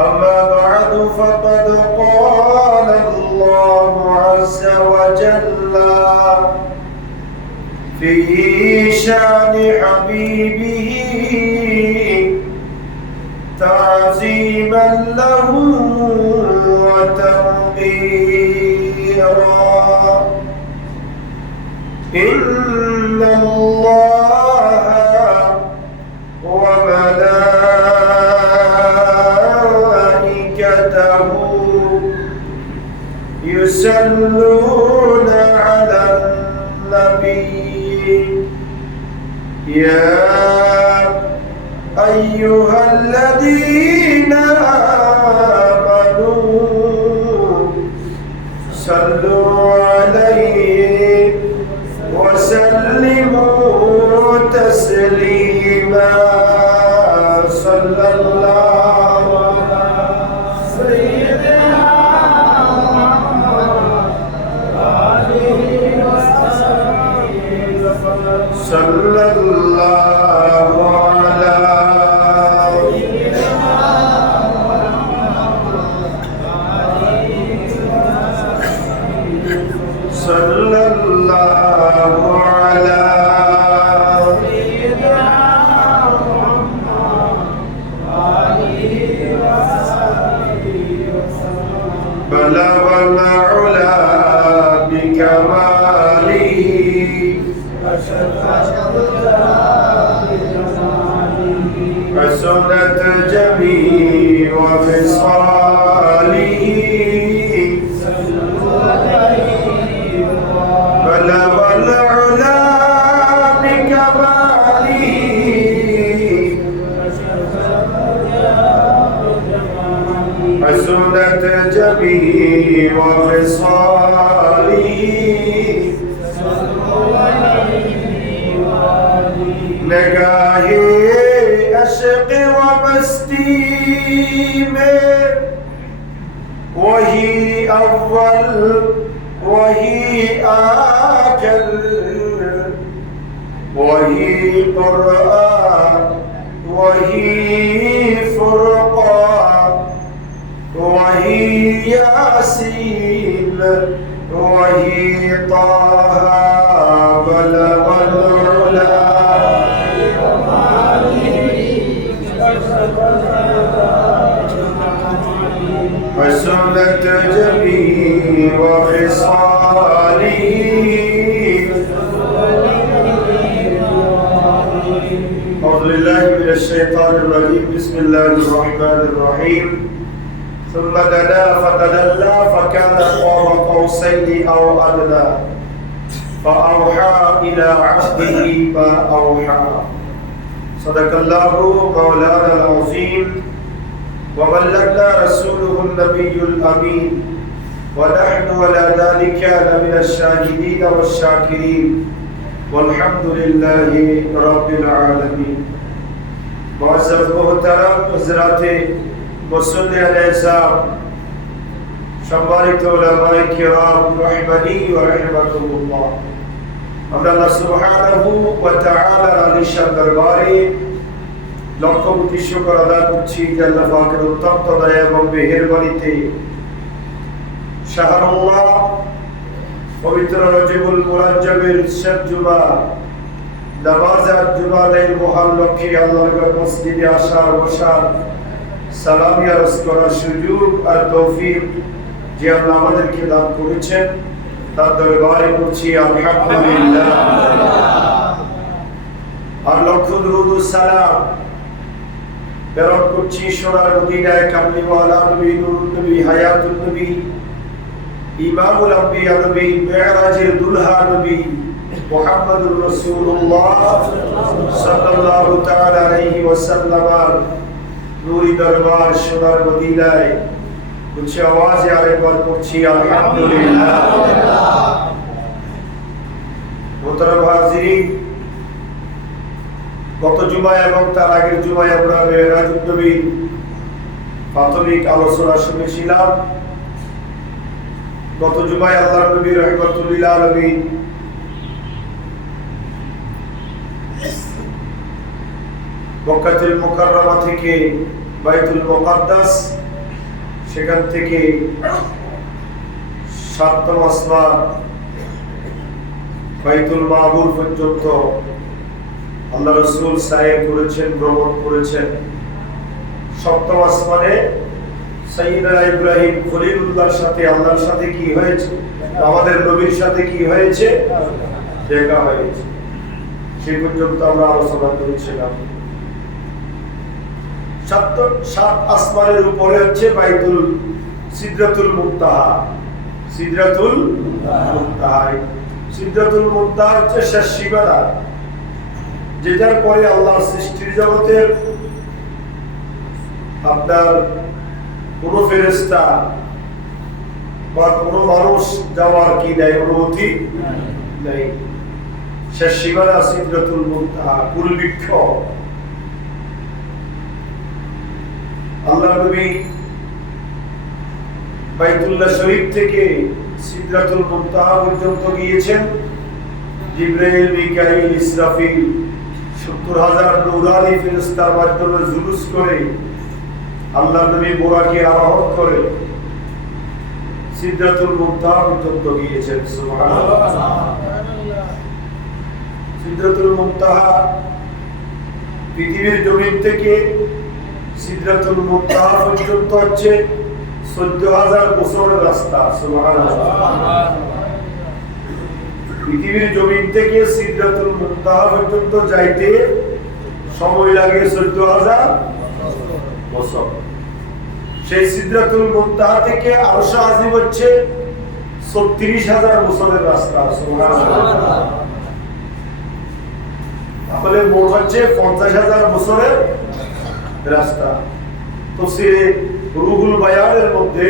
أما بعد فقد قال الله عز وجل في شان حبيبه تعظيما له وتوقيرا إن الله وملائكته يصلون على النبي يا أيها الذين آمنوا صلوا عليه وسلموا تسليما صلى الله على سيدنا محمد آله وصحبه صلى الله على صلى الله على سيدنا محمد آله وصحبه بلغ العلا بكماله حسنت جميع وخصاله بلغ العلا بكماله حسنت جميع وخصاله نگاہ عشق ومستی میں وہی اول وہی آخر وہی قرآن وہی فرقان وہی یاسین وہی طه بلغ العلا حسنت جميع وخصاله أعوذ بالله من الشيطان الرجيم بسم الله الرحمن الرحيم ثم دنا فتدلى فكان قاب قوسين أو أدنى فأوحى إلى عبده ما أوحى صدق الله مولانا العظيم وبلغنا رسوله النبي الأمين ونحن على ذلك لمن الشاهدين والشاكرين والحمد لله رب العالمين معزز محترم حضرات মুসল্লি আলাইহিসসালাম সম্মানিত উলামায়ে কিরাম রাহিমানি ওয়া রাহিমাকুমুল্লাহ আমরা আল্লাহ সুবহানাহু ওয়া তাআলার আলিশান দরবারে লক্ষ কোটি শুকর আদায় করছি যে আল্লাহ পাকের উত্তপ্ত দয়া এবং মেহেরবানিতে শাহরুল্লাহ পবিত্র রজবুল মুরাজ্জমের শেষ জুমা নামাজের জুমাদের মহান লক্ষ্যে আল্লাহর মসজিদে আসার বসার সালামি আরজ করার সুযোগ আর তৌফিক যে আল্লাহ আমাদেরকে দান করেছেন তার দরবারে করছি আলহামদুলিল্লাহ আর লক্ষ দরুদ ও সালাম প্রেরণ করছি সোনার মদিনায় কামলিওয়ালা নবী নূরুন নবী হায়াতুন নবী ইমামুল আম্বিয়া নবী মেরাজের দুলহা নবী মুহাম্মদুর রাসূলুল্লাহ সাল্লাল্লাহু তাআলা আলাইহি ওয়াসাল্লাম নূরি দরবার সোনার মদিনায় উচ্চ আওয়াজে আরেকবার পড়ছি আলহামদুলিল্লাহ মোহতারাম হাজিরিন গত জুমায় এবং তার আগের জুমায় আমরা মেরাজুন নবীর প্রাথমিক আলোচনা শুনেছিলাম গত জুমায় আল্লাহর নবী রাহমাতুল লিল আলামিন মক্কাতুল মুকাররমা থেকে বাইতুল মুকাদ্দাস সেখান থেকে ৭তম আসমান বাইতুল মামুর পর্যন্ত আল্লাহ রাসূল সাইর করেছেন, ভ্রমণ করেছেন। ৭তম আসমানে সাইয়্যিদনা ইব্রাহিম খলিলুল্লাহর সাথে আল্লাহর সাথে কি হয়েছে, আমাদের নবীর সাথে কি হয়েছে, দেখা হয়েছে। সে পর্যন্ত আমরা আলোচনা করেছিলাম। ৭ আসমানের উপরে হচ্ছে বাইতুল সিদরাতুল মুনতাহা। সিদরাতুল মুনতাহা, সিদরাতুল মুনতাহা হচ্ছে শেষ সীমানা, যেটার পরে আল্লাহর সৃষ্টির জগতের আপনার কোন ফেরেশতা বা কোন মানুষ যাওয়ার কি নাই, অনুমতি নেই। শেষ সীমানা সিদরাতুল মুনতাহা, কুলবৃক্ষ। আল্লাহ নবী বাইতুল্লাহ শরীফ থেকে সিদরাতুল মুনতাহা পর্যন্ত গিয়েছেন। জিবরাইল, মিকাইল, ইসরাফিল ৭০,০০০ নূরানী ফেরেশতার মাধ্যমে জুলুস করে আল্লাহ নবী বোরাকে আরোহণ করে সিদরাতুল মুনতাহা পর্যন্ত গিয়েছেন। সুবহানাল্লাহ। সিদরাতুল মুনতাহা পৃথিবীর জমিন থেকে সিদরাতুল মুনতাহা পর্যন্ত হচ্ছে ১৪,০০০ বছরের রাস্তা। সুবহানাল্লাহ। পৃথিবীর জমিন থেকে সিদরাতুল মুনতাহা পর্যন্ত যাইতে সময় লাগে ১৪,০০০ বছর। সেই সিদরাতুল মুনতাহা থেকে আরশ আজিম হচ্ছে ৩৬,০০০ বছরের রাস্তা। সুবহানাল্লাহ। তাহলে মোট হচ্ছে ৫০,০০০ বছরের রাস্তা। তাফসীরে রুহুল বায়ানের মধ্যে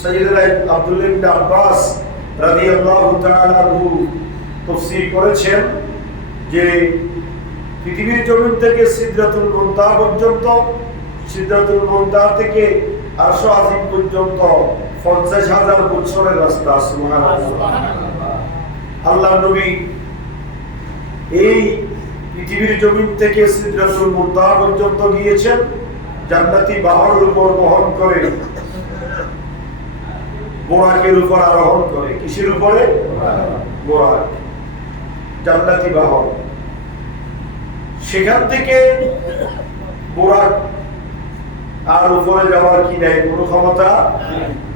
সাইয়্যিদনা আব্দুল্লাহ ইবনে আব্বাস রাদিয়াল্লাহু তাআলা আনহু তাফসীর করেছেন যে পৃথিবীর জমিন থেকে সিদরাতুল মুনতাহা পর্যন্ত, সিদরাতুল মুনতাহা থেকে আরশ আজিম পর্যন্ত ৫০,০০০ বছরের রাস্তা। সুবহানাল্লাহ। আল্লাহ নবী এই পৃথিবীর জমিন থেকে সিদরাতুল মুনতাহা পর্যন্ত গিয়েছেন জান্নাতি বাহনের উপর বহন করে, বোরাকের উপর আরোহণ করে। কিসের উপরে? বোরাক, জান্নাতি বাহন। সেখান থেকে বোরাক আর উপরে যাওয়ার কি নাই, কোনো ক্ষমতা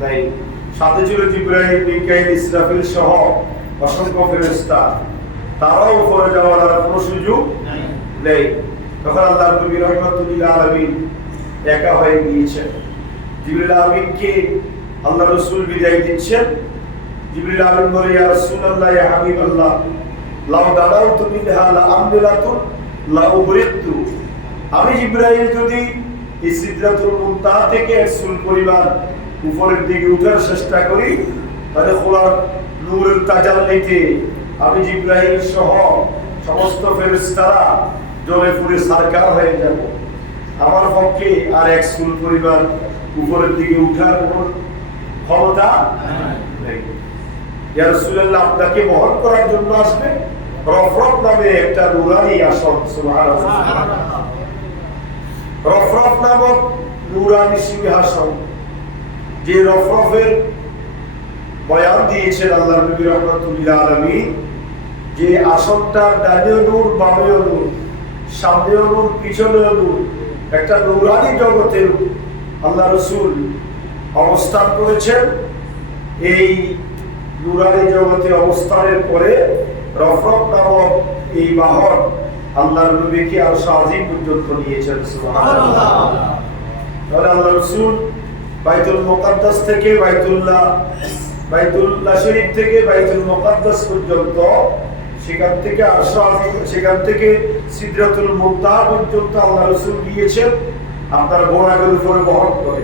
নাই। সাথে ছিল জিবরাইল, মিকাইল, ইসরাফিল সহ অসংখ্য ফেরেশতা, তারাও উপরে যাওয়ার আর কোনো সুযোগ নেই। তখন আল্লাহ নবী রাহমাতুল লিল আলামিন একা হয়ে গিয়েছেন। জিবরিল আমিনকে আল্লাহ রাসূল বিদায় দিচ্ছেন। জিবরিল আমিন বলে, ইয়া রাসূলুল্লাহ, ইয়া হাবিবাল্লাহ, লাউ দালাউতু বিহা লা আমলাতু লা উবরিতু। আমি জিবরাইল যদি এই সিদরাতুল মুনতাহা থেকে এক চুল পরিমাণ উপরের দিকে উঠার চেষ্টা করি, তাহলে খোলার নূরের তাজাল্লিতে আমি জিবরাইল সহ সমস্ত ফেরেশতারা জ্বলে পুড়ে সারকার হয়ে যাব। আমার পক্ষে আর এক চুল পরিমাণ উপরের দিকে উঠার কোনো ক্ষমতা নেই। ইয়া রাসূলুল্লাহ, আপনাকে বহন করার জন্য আসবে রফরফ নামে একটা নূরানী আসন। সুবহানাল্লাহ। রফরফ নামক নূরানী সিংহাসন, যে রফরফের বয়ান দিয়েছেন আল্লাহ নবী রাহমাতুল লিল আলামিন, যে আসনটা ডানেও নূর, বামেও নূর, সামনেও নূর, পিছনেও নূর, একটা নূরানী জগতের আল্লাহ রাসূল অবস্থান করেছেন। এই নূরানী জগতে অবস্থানের পরে রফরফ নামক এই বাহন আল্লাহর নবীকে আরশ আজিম পর্যন্ত নিয়েছেন। সুবহানাল্লাহ। তাহলে আল্লাহ রাসূল বাইতুল মুকাদ্দাস থেকে বাইতুল্লাহ শরীফ থেকে বাইতুল মুকাদ্দাস পর্যন্ত, সেখান থেকে আরশ আজিম, সেখান থেকে সিদরাতুল মুনতাহা পর্যন্ত আল্লাহ রাসূল গিয়েছেন আপনার বোরাকের উপরে বহন করে।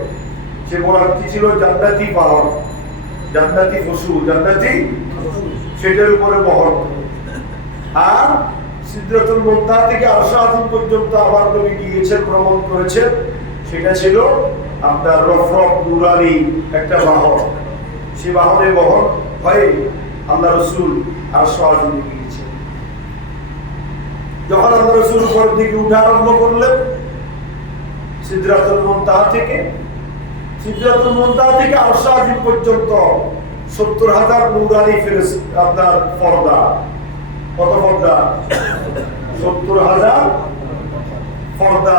সে বোরাকটি ছিল জান্নাতি বাহন, জান্নাতি পশু, জান্নাতি সেটার উপরে বহন করে। আর সিদরাতুল মুনতাহা থেকে আরশ আজিম পর্যন্ত আমার নবী গিয়েছেন, ভ্রমণ করেছেন, সেটা ছিল আপনার রফরফ নূরানী একটা বাহন। সে বাহনে বহন হয়ে আল্লাহ রাসূল আরশ আজিমে গিয়েছেন। যখন আল্লাহ রাসূল উপরের দিকে উঠা আরম্ভ করলেন সিদরাতুল মুনতাহা থেকে, সিদরাতুল মুনতাহা থেকে আরশ আজিম পর্যন্ত ৭০,০০০ নূরানি ফেরেশতা আপনার পর্দা। কত পর্দা? ৭০,০০০ পর্দা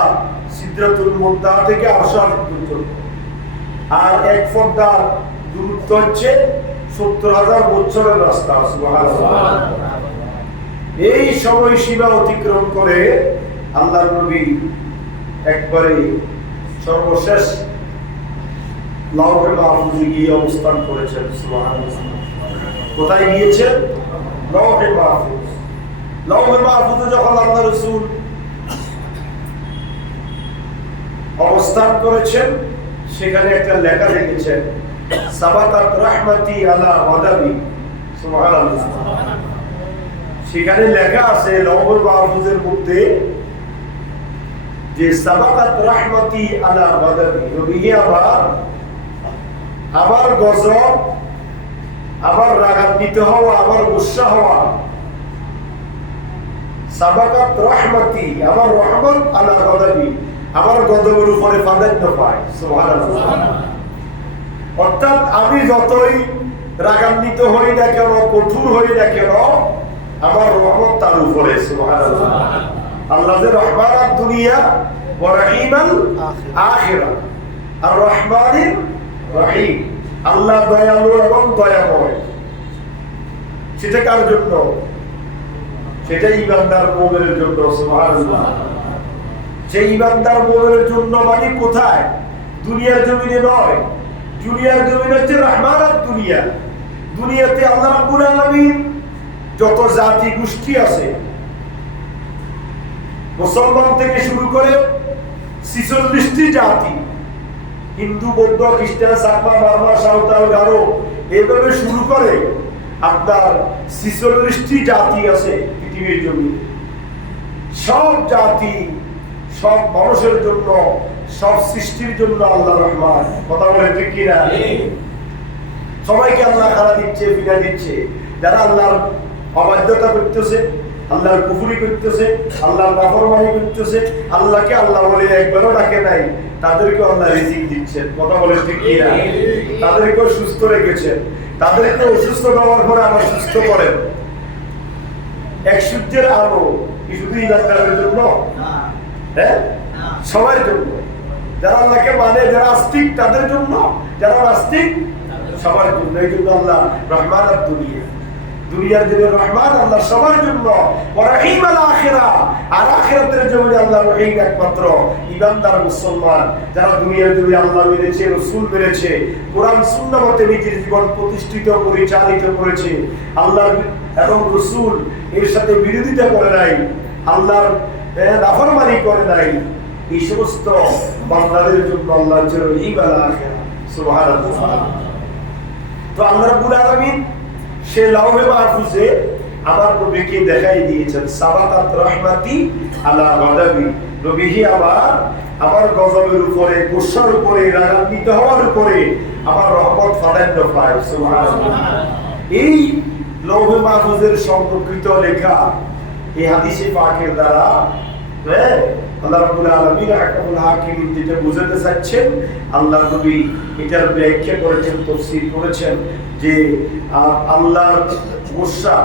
সিদরাতুল মুনতাহা থেকে আরশ আজিম পর্যন্ত। আর এক পর্দার দূরত্ব হচ্ছে ৭০,০০০ বছরের রাস্তা। সুবহানাল্লাহ। এই সময় সীমা অতিক্রম করে আল্লাহর নবী একবারে সর্বশেষ লাউহে মাহফুজে গিয়ে অবস্থান করেছেন। সুবহানাল্লাহ। কোথায় গিয়েছেন? লাউহে মাহফুজ। লাউহে মাহফুজে যখন আল্লাহ রাসূল অবস্থান করেছেন, সেখানে একটা লেখা লিখেছেন, সাবাকাত রাহমাতি আলা ওয়াদাবি। সুবহানাল্লাহ। সেখানে লেখা আছে লাউহে মাহফুজের মধ্যে যে সাবাকাত রাহমাতি আলা ওয়াদাবি, নবী আমার গজব, আমার রাগান্বিত হওয়া, আমার গুসা হওয়া, সাবাকাত রাহমাতি, আমার রহমত আলা গদাবি, আমার গজবের উপরে প্রাধান্য পায়। সুবহানাল্লাহ। অর্থাৎ আমি যতই রাগান্বিত হই না কেন, কঠোর হই না কেন, আমার রহমত তার উপরে। সুবহানাল্লাহ। আল্লাহ যে রহমান আদ দুনিয়া ওয়া রহিমাল আখিরা, আর রহমানির রহিম, আল্লাহ দয়ালু এবং দয়াময়। সেটা কার জন্য? সেটা ইমানদার মুমিনের জন্য। সুবহানাল্লাহ। সেই ইমানদার মুমিনের জন্য মানে কোথায়? দুনিয়ার জমিনে নয়। দুনিয়ার জমিনে হচ্ছে রহমানাত দুনিয়া। দুনিয়াতে আল্লাহ রাব্বুল আলামিন যত জাতি গোষ্ঠী আছে, মুসলমান থেকে শুরু করে ৪৬টি জাতি, হিন্দু, বৌদ্ধ, খ্রিস্টান, চাকমা, বার্মা, সাঁওতাল, গারো, এভাবে শুরু করে আপনার ৪৬টি জাতি আছে পৃথিবীর জমিনে। সব জাতি, সব মানুষের জন্য, সব সৃষ্টির জন্য আল্লাহ রহমান। কথা বলে ঠিক কিনা? সবাইকে আল্লাহ খানা দিচ্ছে, বিনা দিচ্ছে। যারা আল্লাহর অবাধ্যতা করতেছে, আল্লাহর কুফরি করতেছে, আল্লাহর নাফরমানি করতেছে, আল্লাহকে আল্লাহ বলে একবারও ডাকে নাই, তাদেরকে আল্লাহ রিজিক দিচ্ছেন। কথা বলে ঠিক কিনা? তাদেরকেও সুস্থ রেখেছেন, তাদেরকে অসুস্থ হওয়ার পরে আবার সুস্থ করেন। এক সূর্যের আলো কি শুধু ইমানদারদের জন্য? হ্যাঁ, সবার জন্য। যারা আল্লাহকে মানে, যারা আস্তিক তাদের জন্য, যারা নাস্তিক সবার জন্য। এই জন্য আল্লাহ রহমান আদ দুনিয়া, দুনিয়ার জন্য রহমান আল্লাহ সবার জন্য। ওয়া রহিমাল আখিরা, আর আখিরাতের জন্য আল্লাহ রহিম একমাত্র ইমানদার মুসলমান, যারা দুনিয়ার জন্য আল্লাহ মেনেছে, রাসূল মেনেছে, কোরআন সুন্নাহ মতে নিজের জীবন প্রতিষ্ঠিত পরিচালিত করেছে, আল্লাহ এবং রাসূল এর সাথে বিরোধিতা করে নাই, আল্লাহর নাফরমানি করে নাই। এই সমস্ত বান্দাদের জন্য আল্লাহ রহিমাল আখিরা। সুবহানাল্লাহ। তো আল্লাহ রাব্বুল আলামিন সে লাউহে মাহফুজে আমার নবীকে দেখাই দিয়েছেন, সাবাকাত রাহমাতি আলা গাদাবি। নবীজি আমার গজবের উপরে, গুসার উপরে, রাগান্বিত হওয়ার উপরে আমার রহমত প্রাধান্য পায়। সুবহানাল্লাহ। এই লাউহে মাহফুজের সংরক্ষিত লেখা এই হাদিসে পাকের দ্বারা আল্লাহ রাব্বুল আলামিন হাকামুল হাকিমিন যেটা বুঝাতে চাচ্ছেন, আল্লাহ নবী এটার ব্যাখ্যা করেছেন, তাফসীর করেছেন যে আল্লাহর গুসা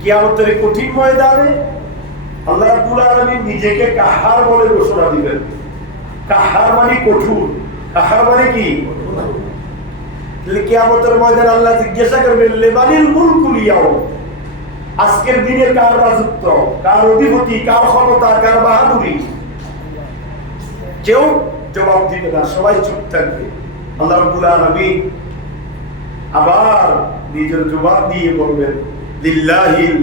কিয়ামতের কঠিন ময়দানে আল্লাহ রাব্বুল আলামিন নিজেকে কাহার বলে ঘোষণা দিবেন। কাহার মানে কঠোর, কাহার মানে কি? কিয়ামতের ময়দানে আল্লাহ জিজ্ঞাসা করবেন, লিমানিল মুলকুল ইয়াউম, আজকের দিনে কার রাজত্ব, কার অধিপতি, কার ক্ষমতা, কার বাহাদুরি? কেউ জবাব দিবে না, সবাই চুপ থাকবে। আল্লাহ রাব্বুল আলামিন আবার নিজের জবাব দিয়ে বলবেন, লিল্লাহিল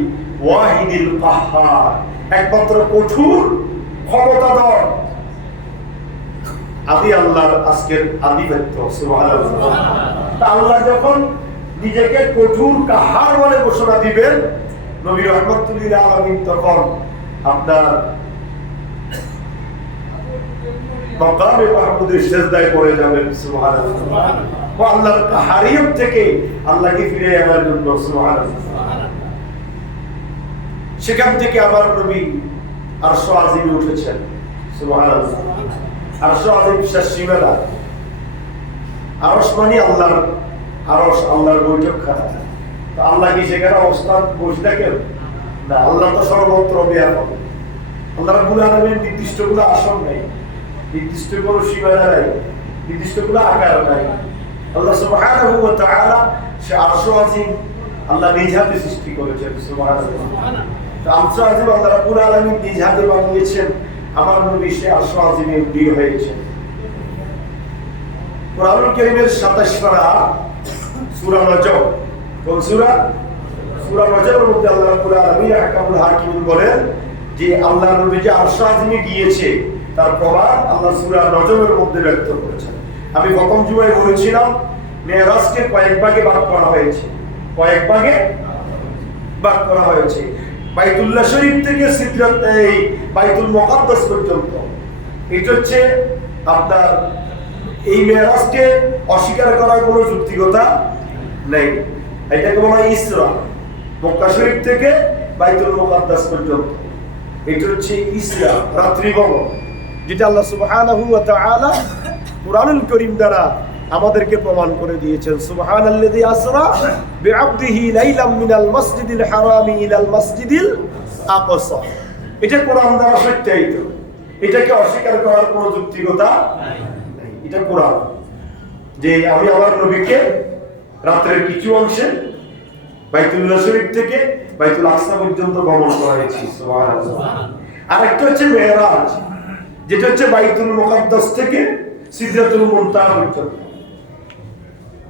ওয়াহিদিল কাহ্হার, একমাত্র কঠোর ক্ষমতাধর আদি আল্লাহর আজকের আধিপত্য। সুবহানাল্লাহ। আল্লাহ যখন নিজেকে কঠোর কাহার বলে ঘোষণা দিবেন, নবী রাহমাতুল লিল আলামিন তখন আপনার মাকামে মাহমুদের সিজদায় পড়ে যাবেন। সুবহানাল্লাহ। ও আল্লাহর কাহারিয়ত থেকে আল্লাহকে ফিরে আনার জন্য। সুবহানাল্লাহ। সেখান থেকে আমার নবী আরশ আজিমে উঠেছেন। সুবহানাল্লাহ। আরশ আজিম শেষ সীমানা, আরশ মানে আল্লাহর আরশ, আল্লাহর বৈঠকখানা। তো আল্লাহ কি সেখানে অবস্থান বসে থাকেন? না, আল্লাহ তো সর্বত্র ব্যাপক। আল্লাহ রাব্বুল আলামিনের নির্দিষ্ট কোনো আসন নাই, নির্দিষ্ট কোনো সীমানা নাই, নির্দিষ্ট কোনো আকার নাই। আল্লাহ সুবহানাহু ওয়া তাআলা সে আরশ আজিম আল্লাহ নিজ হাতে সৃষ্টি করেছেন। সুবহানাল্লাহ। তো আরশ আজিম আল্লাহ রাব্বুল আলামিন নিজ হাতে বানিয়েছেন। আমার নবী সে আরশ আজিমে উঠে হয়েছে। কোরআনুল কারীমের ২৭ পারা সূরা নজম, কোন সূরা? সূরা নজমের মধ্যে আল্লাহ রাব্বুল আলামিন আহকামুল হাকিম বলেন যে আল্লাহ নবী যে আরশ আজিমে গিয়েছে তার প্রমাণ আল্লাহ সূরা নজমের মধ্যে ব্যক্ত করেছেন। আমি প্রথম জুমায় বলেছিলাম মেরাজকে কয়েক ভাগে ভাগ করা হয়েছে, কয়েক ভাগে ভাগ করা হয়েছে। বাইতুল্লাহ শরীফ থেকে সিদরাত এই বাইতুল মুকাদ্দাস পর্যন্ত, এটা হচ্ছে আপনার এই মেরাজকে অস্বীকার করার কোনো যুক্তিকতা নেই। এটাকে বলা হয় ইসরা। মক্কা শরীফ থেকে বাইতুল মুকাদ্দাস পর্যন্ত এটা হচ্ছে ইসরা, রাত্রি ভ্রমণ, যেটা আল্লাহ সুবহানাহু ওয়া তাআলা কুরআনুল কারীম দ্বারা আমাদেরকে প্রমাণ করে দিয়েছেন। সুবহানাল্লাযী আসরা বিআবদিহি লাইলাম মিনাল মাসজিদিল হারামি ইলাল মাসজিদিল আকসা। এটা কোরআন দ্বারা সত্যায়িত, এটাকে অস্বীকার করার কোনো যুক্তিকতা নাই। এটা কোরআন যে আমি আমার নবীকে রাতের কিছু অংশে বাইতুল্লাহ শরীফ থেকে বাইতুল আকসা পর্যন্ত ভ্রমণ করাইছি। সুবহানাল্লাহ। আরেকটা হচ্ছে মেরাজ, যেটা হচ্ছে বাইতুল মুকাদ্দাস থেকে সিদরাতুল মুনতাহা পর্যন্ত,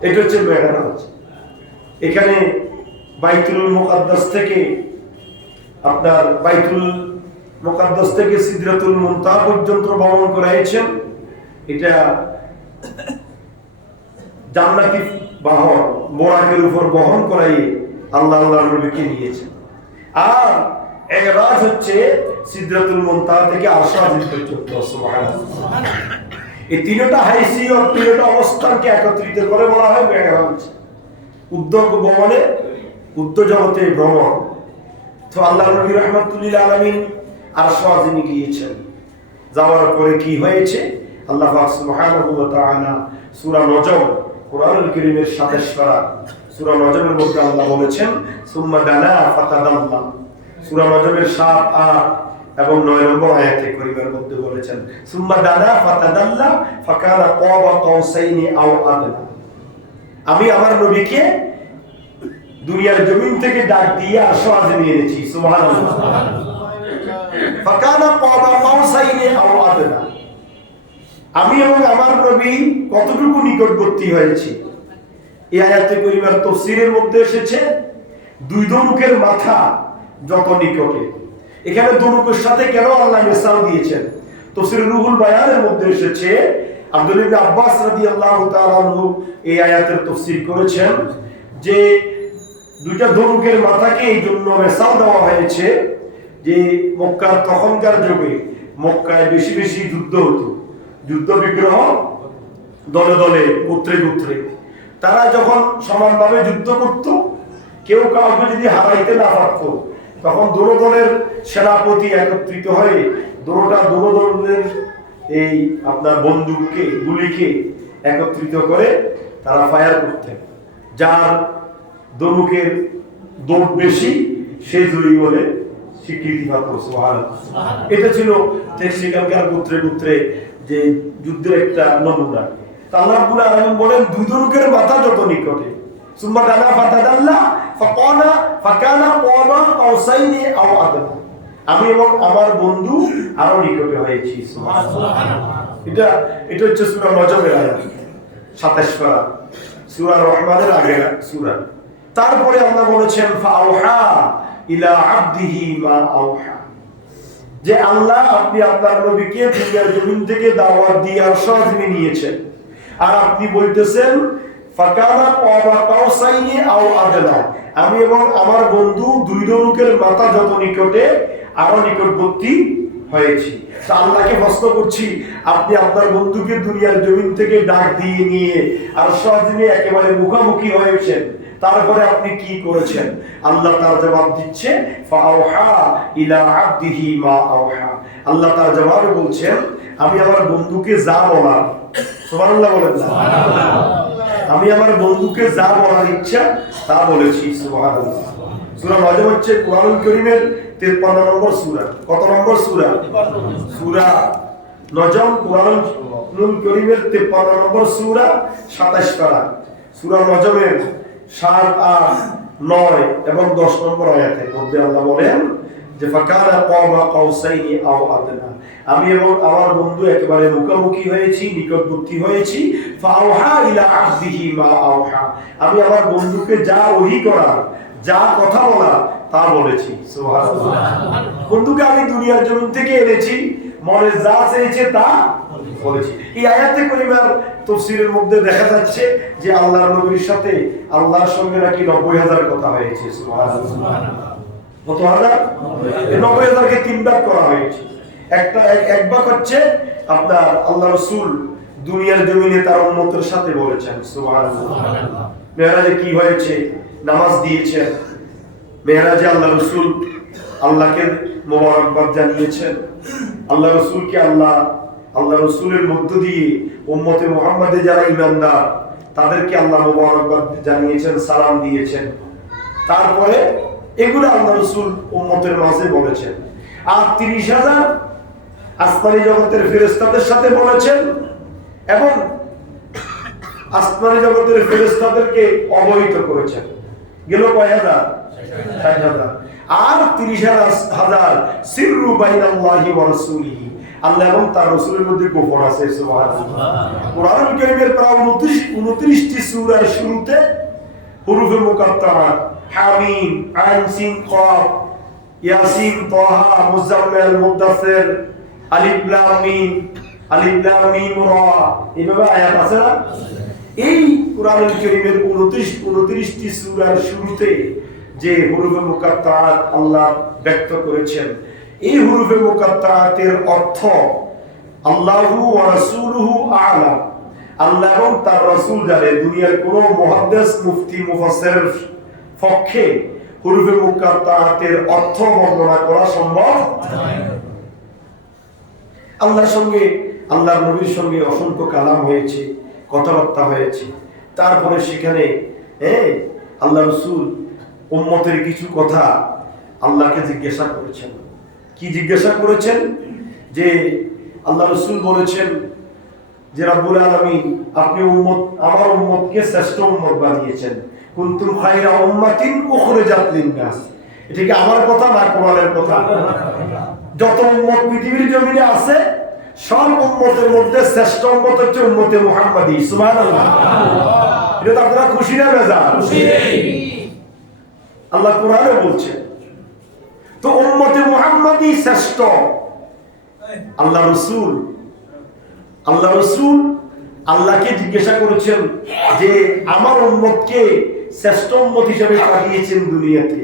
এটা হচ্ছে মেরাজ। এখানে বাইতুল মুকাদ্দাস থেকে আপনার বাইতুল মুকাদ্দাস থেকে সিদরাতুল মুনতাহা পর্যন্ত ভ্রমণ করাইছেন। এটা জান্নাতি বাহন বোরাকের উপর বহন করাই আল্লাহ আল্লাহর নবীকে নিয়েছেন। আর মেরাজ হচ্ছে সিদরাতুল মুনতাহা থেকে আরশ আজিম পর্যন্ত। সুবহানাল্লাহ। এই তিনটা হাইসিয়ত, তিনটা অবস্থানকে একত্রিত করে বলা হয় মেরাজ। উদ্যোগ ভ্রমণে, উদ্যোগ জগতে ভ্রমণ। তো আল্লাহ নবী রাহমাতুল্লিল আলামিন আরশ আজিমে গিয়েছেন। যাওয়ার পরে কি হয়েছে? আল্লাহ পাক সুবহানাহু ওয়া তাআলা সূরা নজম, কোরআনুল কারীমের ২৭ পারা সূরা নজমের মধ্যে আল্লাহ বলেছেন সুম্মা দানা ফাতাদাল্লা। সূরা নজমের ৭, ৮ এবং ৯ নম্বর আয়াতে কারীমের মধ্যে বলেছেন সুম্মা দানা ফাতাদাল্লা ফাকানা কাবা কাউসাইনি আও আদনা। আমি আমার নবীকে দুনিয়ার জমিন থেকে ডাক দিয়ে আরশ আজিমে এনেছি। সুবহানাল্লাহ। ফাকানা কাবা কাউসাইনি আও আদনা। আমি এবং আমার নবী কতটুকু নিকটবর্তী হয়েছি? এই আয়াতে কারীমার তাফসীরের মধ্যে এসেছে দুই ধনুকের মাথা যত নিকটে। এখানে ধনুকের সাথে কেন আল্লাহ মিসাল দিয়েছেন? তাফসীর রুহুল বায়ানের মধ্যে এসেছে আব্দুল্লাহ ইবনে আব্বাস রাদিয়াল্লাহু তাআলা আনহু এই আয়াতের তাফসীর করেছেন যে দুইটা ধনুকের মাথাকে এই জন্য মিসাল দেওয়া হয়েছে যে মক্কার তখনকার যুগে মক্কায় বেশি বেশি যুদ্ধ হতো, যুদ্ধ বিগ্রহ দলে দলে গোত্রে গোত্রে। তারা যখন সমানভাবে যুদ্ধ করত, কেউ কাউকে যদি হারাইতে না পারত, তখন দোনো দলের সেনাপতি একত্রিত হয়ে দোনো দলের এই আপনার বন্দুককে, গুলিকে একত্রিত করে তারা ফায়ার করতেন। যার ধনুকের দৌড় বেশি সে জয়ী বলে স্বীকৃতি পাত। সুবহানাল্লাহ। এটা ছিল সেখানকার গোত্রে গোত্রে যে যুদ্ধের একটা নমুনা। আল্লাহ রাব্বুল আলামিন বলেন দুই ধনুকের মাথা যত নিকটে। সুম্মা দানা ফাতাদাল্লা ফাকানা কাবা কাউসাইনি আও আদনা। আমি এবং আমার বন্ধু আরো নিকটে হয়েছি। সুবহানাল্লাহ। এটা হচ্ছে সূরা নজমের আয়াত ২৭ পারা, সূরা রহমানের আগের সূরা। তারপরে আল্লাহ বলেছেন ফাআউহা ইলা আবদিহি মা আওহা। যে আল্লাহ আপনি আপনার নবীকে দুনিয়ার জমিন থেকে দাওয়াত দিয়ে আরশ আজিমে নিয়েছেন, আর আপনি বলতেছেন ফাকানা কাবা কাউসাইনি আও আদনা। আমি এবং আমার বন্ধু দুই ধনুকের মাথা যত নিকটে আরো নিকটবর্তী হয়েছি। আল্লাহকে প্রশ্ন করছি, আপনি আপনার বন্ধুকে দুনিয়ার জমিন থেকে ডাক দিয়ে নিয়ে আরশ আজিমে একেবারে মুখামুখি হয়েছেন, তারপরে আপনি কি করেছেন? আল্লাহ তার জবাব দিচ্ছে ফাআউহা ইলা আবদিহি মা আওহা। আল্লাহ তার জবাবে বলছেন, আমি আমার বন্ধুকে যা বলার, সুবহানাল্লাহ বলেন না, আমি আমার বন্ধুকে যা বলার ইচ্ছা তা বলেছি। সুবহানাল্লাহ। সূরা নজম হচ্ছে কুরআনুল কারীমের 53 নম্বর সূরা। কত নম্বর সূরা? সূরা নজম কুরআনুল কারীমের 53 নম্বর সূরা, 27 পারা। সূরা নজমের 7, 8, 9 এবং 10 নম্বর আয়াতের মধ্যে আল্লাহ বলেন যে ফাকানা কাবা কাউসাইনি আও আদনা, আমি এবং আমার বন্ধু একেবারে মুখোমুখি হয়েছি, নিকটবর্তী হয়েছি। ফাওহা ইলা আবদিহি মা আওহা, আমি আমার বন্ধুকে যা ওহী করার, যা কথা বলা তা বলেছি। সুবহানাল্লাহ। বন্ধুকে আমি দুনিয়ার জমিন থেকে এনেছি, মনে যা চেয়েছে তা বলেছি। এই আয়াতে কারিমার তাফসীরের মধ্যে দেখা যাচ্ছে যে আল্লাহর নবীর সাথে আল্লাহর সঙ্গে নাকি 90,000 কথা হয়েছে। সুবহানাল্লাহ। কত হাজার? 90,000কে 3 ভাগ করা হয়েছে। এক ভাগ হচ্ছে আপনার আল্লাহ রাসূল দুনিয়ার জমিনে তার উম্মতের সাথে বলেছেন। সুবহানাল্লাহ। মেরাজে কি হয়েছে? নামাজ দিয়েছেন। মেরাজে আল্লাহ রাসূল আল্লাহকে মোবারকবাদ জানিয়েছেন। আল্লাহ রাসূলকে আল্লাহ রাসূলের মধ্য দিয়ে উম্মতে মুহাম্মাদে যারা ঈমানদার তাদেরকে আল্লাহ মোবারকবাদ জানিয়েছেন, সালাম দিয়েছেন। তারপরে এগুলো আল্লাহ রাসূল উম্মতের মাঝে বলেছেন। আর 30,000 আসমানি জগতের ফেরেশতাদের সাথে বলেছেন এবং আসমানি জগতের ফেরেশতাদেরকে অবহিত করেছেন। গেল কয় হাজার? 60,000। আর 30,000 সিররু বাইনাল্লাহি ওয়া রাসূলিহি, আল্লাহ এবং তার রাসূলের মধ্যে গোপন আছে। সুবহানাল্লাহ। কুরআনুল কারীমের প্রায় 29টি সূরার শুরুতে হুরুফে মুকাত্তারাত হামিম, আইন, সিন, কাফ, ইয়াসিন, তাহা, মুজাম্মিল, মুদাসসির, আলিফ লাম মিম রা, এইভাবে আয়াত আছে না? এই কুরআনুল কারীমের 29টি সূরার শুরুতে যে হুরুফে মুকাত্তারাত আল্লাহ ব্যক্ত করেছেন, এই হুরুফে মুকাত্তারাতের অর্থ আল্লাহু ওয়া রাসূলুহু আ'লাম, আল্লাহ এবং তার রাসূল জানে। দুনিয়ার কোন মুহাদ্দিস, মুফতি, মুফাসসিরের পক্ষে হুরুফে মুকাত্তারাতের অর্থ বর্ণনা করা সম্ভব নয়। আল্লাহর সঙ্গে, আল্লাহর নবীর সঙ্গে অসংখ্য কালাম হয়েছে, কথাবার্তা হয়েছে। তারপরে সেখানে আল্লাহ রাসূল উম্মতের কিছু কথা আল্লাহকে জিজ্ঞাসা করেছেন। কি জিজ্ঞাসা করেছেন? যে আল্লাহ রাসূল বলেছেন যে রব্বুল আলামিন আপনি আমার উম্মতকে শ্রেষ্ঠ উম্মত বানিয়েছেন। কুনতুম খায়রা উম্মাতিন উখরিজাত লিন-নাস। এটা কি আমার কথা না কোরআনের কথা? যত উম্মত পৃথিবীর জমিনে আছে সব উম্মতের মধ্যে শ্রেষ্ঠ উম্মত হচ্ছে উম্মতে মুহাম্মাদী। সুবহানাল্লাহ। এটা তো আপনারা খুশি না বেজার? খুশি। আল্লাহ কোরআনে বলছেন। তো উম্মতে মুহাম্মাদী শ্রেষ্ঠ। আল্লাহ রাসূল আল্লাহকে জিজ্ঞাসা করেছেন যে আমার উম্মতকে শ্রেষ্ঠ উম্মত হিসেবে পাঠিয়েছেন দুনিয়াতে,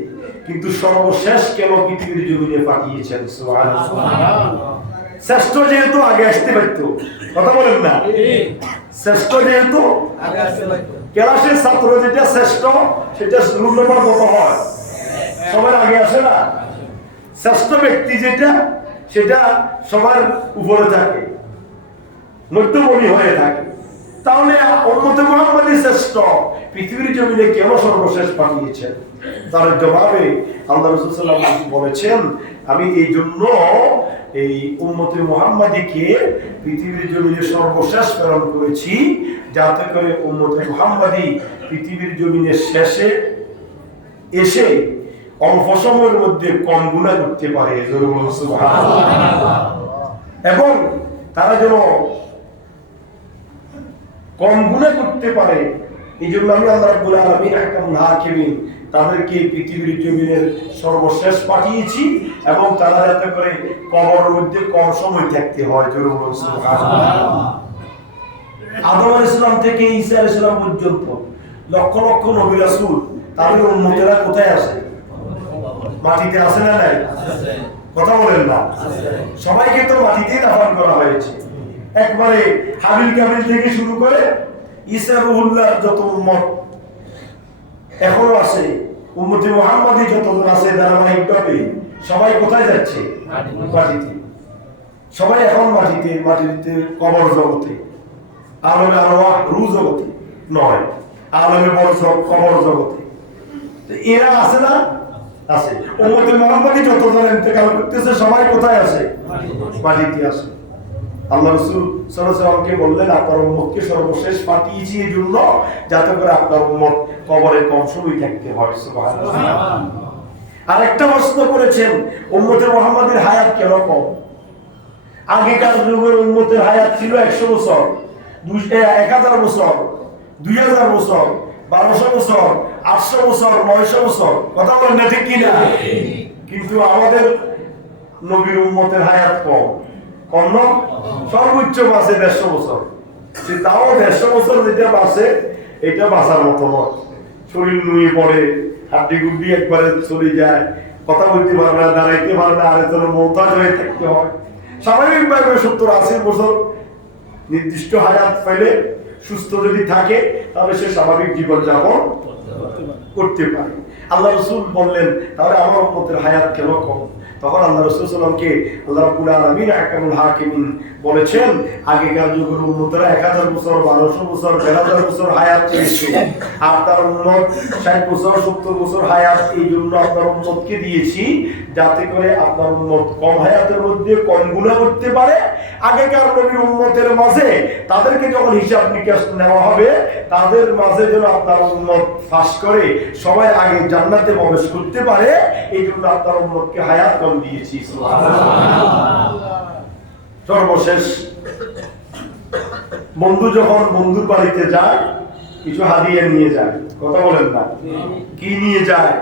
কিন্তু সর্বশেষ কেন পৃথিবীর জমিনে পাঠিয়েছেন? সুবহানাল্লাহ। শ্রেষ্ঠ যেহেতু আগে আসতে পারতো, কথা বলেন না? শ্রেষ্ঠ যেহেতু আগে আসতে পারতো। ক্লাসের ছাত্র যেটা শ্রেষ্ঠ সেটা রোল নম্বর কত হয়? সবার আগে আসে না? শ্রেষ্ঠ ব্যক্তি যেটা সেটা সবার উপরে থাকে, মধ্যমণি হয়ে থাকে। তাহলে উম্মতে মুহাম্মাদী শ্রেষ্ঠ, পৃথিবীর জমিনে কেন সর্বশেষ পাঠিয়েছেন? তার জবাবে আল্লাহ রাসূল সাল্লাল্লাহু আলাইহি ওয়াসাল্লাম বলেছেন, আমি এই জন্য এই উম্মতে মুহাম্মাদীকে পৃথিবীর জমিনে সর্বশেষ প্রেরণ করেছি যাতে করে উম্মতে মুহাম্মাদী পৃথিবীর জমিনে শেষে এসে অল্প সময়ের মধ্যে কম গুনাহ করতে পারে। সুবহানাল্লাহ। এবং তারা যেন কম গুনাহ করতে পারে, এই জন্য আমি আল্লাহ রাব্বুল আলামিন আহকামুল হাকিমিন তাদেরকে পৃথিবীর জমিনের সর্বশেষ পাঠিয়েছি এবং তারা যাতে করে কবরের মধ্যে কম সময় থাকতে হয়। সুবহানাল্লাহ। আদম আলাইহিস সালাম থেকে ঈসা আলাইহিস সালাম পর্যন্ত লক্ষ লক্ষ নবী রাসূল তাদের উম্মতেরা কোথায় আছে? মাটিতে আছে না নাই? কথা বলেন না? সবাইকে তো মাটিতেই দাফন করা হয়েছে। একবারে হাবিল কাবিল থেকে শুরু করে ঈসা রুহুল্লাহ যত উম্মত এখনো আছে, উম্মতে মুহাম্মাদী যতজন আছে ধারাবাহিকভাবে সবাই কোথায় যাচ্ছে? মাটিতে। সবাই এখন মাটিতে কবর জগতে, আলমে আরওয়াহ রু জগতে নয়, আলমে বরজখ কবর জগতে। এরা আছে না? আছে। উম্মতে মুহাম্মাদি যতজন ইন্তেকাল করতেছে সবাই কোথায় আছে? মাটিতে আছে। আল্লাহ রাসূল সাল্লাল্লাহু আলাইহি ওয়াসাল্লামকে বললেন, আপনার উম্মতকে সর্বশেষ পাঠিয়েছি এই জন্য যাতে করে আপনার উম্মত কবরে কম সময় থাকতে হয়। সুবহানাল্লাহ। আরেকটা প্রশ্ন করেছেন, উম্মতে মুহাম্মাদের হায়াত কেন কম? আগেকার যুগের উম্মতের হায়াত ছিল 100 বছর, 1000 বছর, 2000 বছর, 1200 বছর, 800 বছর, 900 বছর। কথা বলেন না ঠিক কিনা? কিন্তু আমাদের নবীর উম্মতের হায়াত কম। কম না? সর্বোচ্চ বাঁচে 150 বছর। তাও 150 বছর যেটা বাঁচে এটা বাঁচার মতো নয়। শরীর নুয়ে পড়ে, হাড্ডি গুড্ডি একবারে চলে যায়, কথা বলতে পারে না, দাঁড়াইতে পারে না, আর জন্য মহতাজ হয়ে থাকতে হয়। স্বাভাবিকভাবে 70-80 বছর নির্দিষ্ট হায়াত পেলে সুস্থ যদি থাকে তাহলে সে স্বাভাবিক জীবনযাপন করতে পারে। আল্লাহ রাসূল বললেন, তাহলে আমার উম্মতের হায়াত কেন কম? তখন আল্লাহ রাসূল সাল্লাল্লাহু আলাইহি ওয়াসাল্লামকে আল্লাহ রাব্বুল আলামিন আহকামুল হাকিমিন বলেছেন, আগেকার যুগের উম্মতরা 1000 বছর, 1200 বছর, 1000 বছর হায়াত পেয়েছে। আপনার উম্মত 60 বছর, 70 বছর হায়াত এই জন্য আপনার উম্মতকে দিয়েছি যাতে করে আপনার উম্মত কম হায়াতের মধ্যে কম গুনাহ করতে পারে। আগেকার নবীর উম্মতের মাঝে তাদেরকে যখন হিসাব নিকাশ নেওয়া হবে, তাদের মাঝে যেন আপনার উম্মত ফাঁস করে সবাই আগে জান্নাতে প্রবেশ করতে পারে, এই জন্য আপনার উম্মতকে হায়াত কম দিয়েছি। সর্বশেষ বন্ধু যখন বন্ধুর বাড়িতে যায় কিছু হাদিয়া নিয়ে যায়। কথা বলেন না? কি নিয়ে যায়?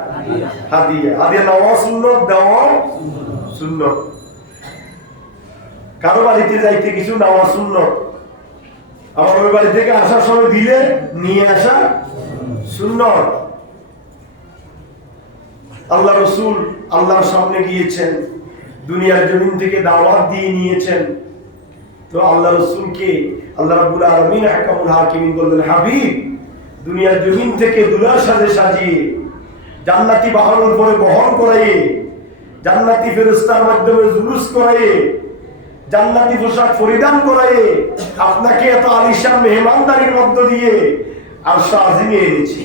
হাদিয়া। হাদিয়া নেওয়া সুন্নত, দেওয়া সুন্নত। কারো বাড়িতে যাইতে কিছু নেওয়া সুন্নত, আমার ওই বাড়ি থেকে আসার সময় দিলে নিয়ে আসা সুন্নত। আল্লাহ রাসূল আল্লাহর সামনে গিয়েছেন, দুনিয়ার জমিন থেকে দাওয়াত দিয়ে নিয়েছেন। তো আল্লাহ রাসূলকে আল্লাহ রাব্বুল আলামিন আহকামুল হাকিমিন বললেন, হাবিব, দুনিয়ার জমিন থেকে দুলার সাজে সাজিয়ে জান্নাতি বাহনের উপরে বহন করাইয়ে, জান্নাতি ফেরেশতার মাধ্যমে জুলুস করাইয়ে, জান্নাতি পোশাক পরিধান করাইয়ে আপনাকে এত আলিশান মেহমানদারির মধ্য দিয়ে আরশ আজিমে এনেছি।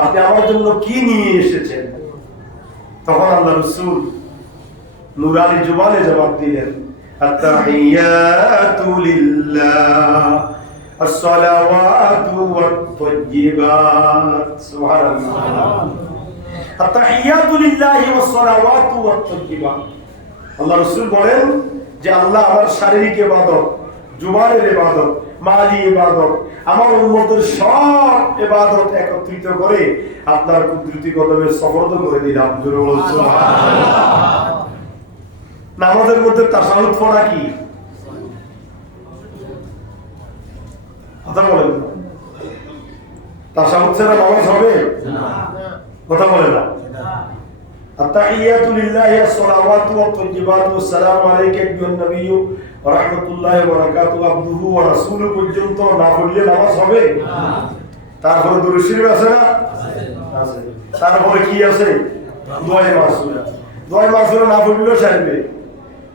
আপনি আমার জন্য কি নিয়ে এসেছেন? তখন আল্লাহ রাসূল নুরানি জবানে জবাব দিলেন, আত-তাহিয়াতু লিল্লাহ আস-সালাওয়াতু ওয়াত-তাইয়্যিবাত। সুবহানাল্লাহ। আত-তাহিয়াতু লিল্লাহি ওয়াস-সালাওয়াতু ওয়াত-তাইয়্যিবাত। আল্লাহ রাসূল বলেন যে আল্লাহ আমার শারীরিক ইবাদত, জুবানের ইবাদত, মালি ইবাদত, আমার উম্মতের সব ইবাদত একত্রিত করে আপনার কুদরতি কদমে সুপর্দ করে দিলাম। জোরে বলুন সুবহানাল্লাহ। নামাজের মধ্যে তাশাহুদ পড়া কি? কথা বলেন না। তাশাহুদ ছাড়া নামাজ হবে না। কথা বলেন না। التحيات لله الصلوات والطيبات والسلام عليك أيها النبي ورحمة الله وبركاته عبده ورسوله পর্যন্ত না পড়লে নামাজ হবে না। তারপরে দুরূদ শরীফ আছে না? আছে। তারপরে কি আছে? দোয়া মাসুরা। দোয়া মাসুরা না পড়লেও চলবে,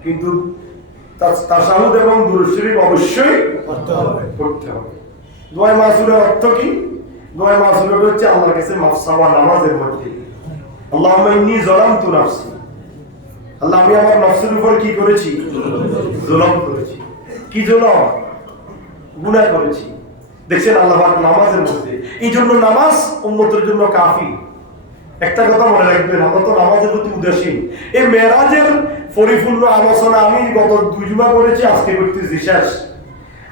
কিন্তু তাশাহুদ এবং দুরূদ শরীফ অবশ্যই পড়তে হবে। দোয়া মাসুরার অর্থ কি? দোয়া মাসুরা হচ্ছে আল্লাহর কাছে মাফ চাওয়া নামাজের মধ্যে। আল্লাহুম্মা ইন্নী যালামতু নাফসি, আল্লাহ আমি আমার নফসের উপর কি করেছি? জুলুম করেছি। কি জুলুম? গুনাহ করেছি। দেখছেন আল্লাহ পাক নামাজের মধ্যে। এই জন্য নামাজ উম্মতের জন্য কাফি। একটা কথা মনে রাখবেন, আমরা তো নামাজের প্রতি উদাসীন। এই মেরাজের পরিপূর্ণ আলোচনা আমি গত 2 জুমা করেছি, আজকে করতেছি শেষ।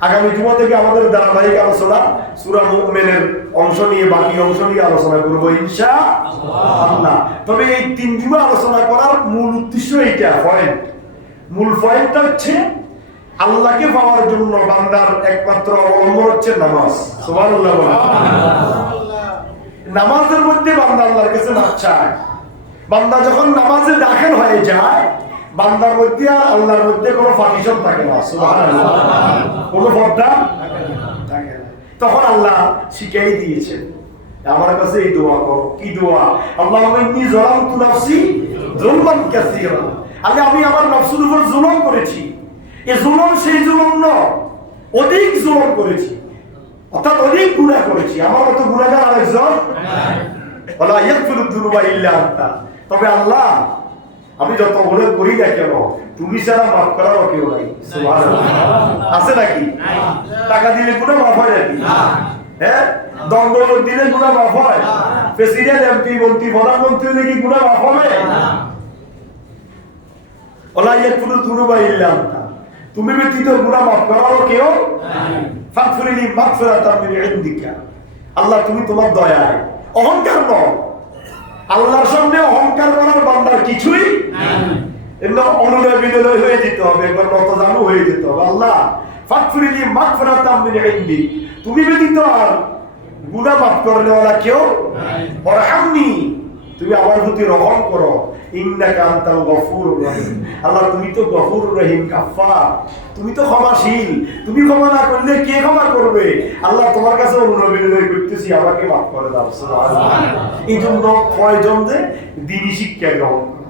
আগামী জুমা থেকে আমাদের ধারাবাহিক আলোচনা সূরা মুমিনের অংশ নিয়ে, বাকি অংশ নিয়ে আলোচনা করব ইনশাআল্লাহ। তবে এই 3 জুমা আলোচনা করার মূল উদ্দেশ্য এইটা, মূল পয়েন্টটা হচ্ছে আল্লাহকে পাওয়ার জন্য বান্দার একমাত্র অবলম্বন হচ্ছে নামাজ। সুবহানাল্লাহ। নামাজের মধ্যে বান্দা আল্লাহর কাছে মাফ চায়। বান্দা যখন নামাজে দাখিল হয়ে যায়, বান্দার মধ্যে আর আল্লাহর মধ্যে কোনো পার্টিশন থাকে না। সুবহানাল্লাহ। কোনো পর্দা থাকে না। তখন আল্লাহ শিখিয়ে দিয়েছেন, আমার কাছে এই দোয়া করো। কি দোয়া? আল্লাহুম্মা ইন্নী যালামতু নাফসি যুলমান কাসীরা। আল্লাহ আমি আমার নফসের উপর জুলুম করেছি, এই জুলুম সেই জুলুম নয়, অধিক জুলুম করেছি, অর্থাৎ অধিক গুনাহ করেছি, আমার মতো গুনাহগার আরেকজন ওয়ালা ইয়াগফিরুদ যুনুবা ইল্লা আনতা। তবে আল্লাহ আমি যত গুনাহ করি না কেন তুমি ছাড়া মাফ করার কেউ নাই। সুবহানাল্লাহ, আছে নাকি? টাকা দিলে গুনাহ মাফ হয় নাকি? হ্যাঁ, দণ্ড দিলে গুনাহ মাফ হয়? প্রেসিডেন্ট, এমপি, মন্ত্রী, প্রধানমন্ত্রী দিলে কি গুনাহ মাফ হবে? ওয়ালা ইয়াগফিরুদ যুনুবা ইল্লা আনতা, তুমি ব্যতীত গুনাহ মাফ করার কেউ নাই। ফাগফিরলি মাগফিরাতাম মিন ইনদিকা, আল্লাহ তুমি তোমার দয়ায়, অহংকার নয়, আল্লাহর সামনে অহংকার করার বান্দার কিছুই নাই। এমন অনুনয় বিনয় হয়ে যেতে হবে, একবার নতজানু হয়ে যেতে হবে। আল্লাহ ফাগফিরলি মাগফিরাতাম মিন ইনদিক, তুমি ব্যতীত আর গুনাহ মাফ করনেওয়ালা কেউ নাই। ওয়ারহামনি, তুমি আমার প্রতি রহম করো, ইন্নাকা আনতাল গফুরুর রহিম, আল্লাহ তুমি তো গফুরুর রহিম, গাফফার, তুমি তো ক্ষমাশীল, তুমি ক্ষমা না করলে কে ক্ষমা করবে? আল্লাহ তোমার কাছে অনুনয় বিনয় করতেছি, আমাকে মাফ করে দাও। সুবহানাল্লাহ। এই জন্য প্রয়োজন যে দ্বীনি শিক্ষা গ্রহণ করা।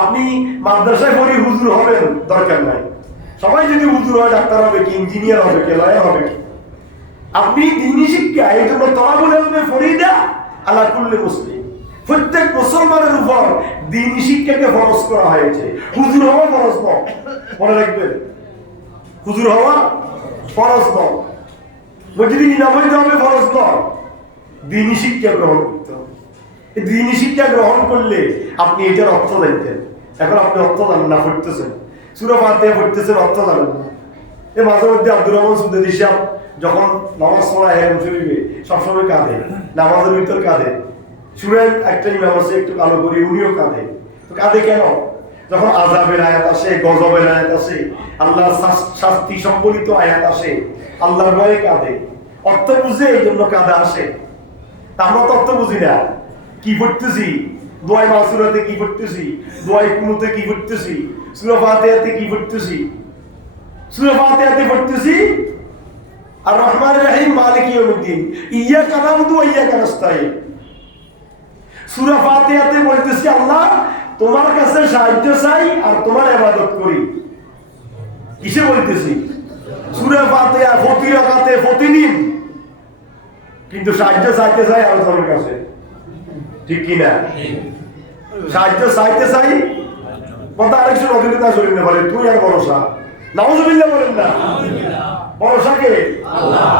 আপনি মাদ্রাসায় পড়ি হুজুর হবেন দরকার নাই, সবাই যদি হুজুর হয়, ডাক্তার হবে কি, ইঞ্জিনিয়ার হবে কি, লয়ার হবে কি, আপনি দ্বীনি শিক্ষা, এই জন্য তলাবুল ইলমে ফরিদা আলা কুল্লি মুসলিম, প্রত্যেক মুসলমানের উপর দ্বীনি শিক্ষাকে ফরজ করা হয়েছে। হুজুর হওয়া ফরজ নয়, মনে রাখবেন, হুজুর হওয়া ফরজ নয়, মসজিদে ইমাম হইতে হবে ফরজ নয়, দ্বীনি শিক্ষা গ্রহণ করতে হবে। এই দ্বীনি শিক্ষা গ্রহণ করলে আপনি এটার অর্থ জানতেন। এখন আপনি অর্থ জানেন না, পড়তেছেন সূরা ফাতিহা পড়তেছেন, অর্থ জানেন না। এই মাঝে মধ্যে আব্দুর রহমান সুদ্দেদী সাহেব যখন নামাজ পড়ায় হেরাম শরীফে সবসময় কাঁদে, নামাজের ভিতর কাঁদে। সুরের একটা ইমাম আছে একটু কালো করি, উনিও কাঁদে। তো কাঁদে কেন? যখন আযাবের আয়াত আসে, গজবের আয়াত আসে, আল্লাহর শাস্তি সম্বলিত আয়াত আসে, আল্লাহর ভয়ে কাঁদে। অর্থ বুঝে এই জন্য কাঁদা আসে। আমরা তো অর্থ বুঝি না, কি পড়তেছি, দোয়ায়ে মাসুরাতে কি পড়তেছি, দোয়ায়ে কুনুতে কি পড়তেছি, সূরা ফাতিহাতে কি পড়তেছি। সূরা ফাতিহাতে পড়তেছি আর রহমানির রহিম মালিক ইয়াউমিদ্দিন, ইয়্যাকা না'বুদু ওয়া ইয়্যাকা নাস্তাঈন। সূরা ফাতিহাতে বলতেছি আল্লাহ তোমার কাছে সাহায্য চাই আর তোমার ইবাদত করি। কিসে বলতেছি? সূরা ফাতিহা প্রতি রাকাতে প্রতিদিন, কিন্তু সাহায্য চাইতে চাই আল্লাহর কাছে, ঠিক কি না? সাহায্য চাইতে চাই, কথা আরেকজন অধিকতা শরীরে বলে তুই আর ভরসা, নাউজুবিল্লাহ বলেন না, ভরসা কে? আল্লাহ।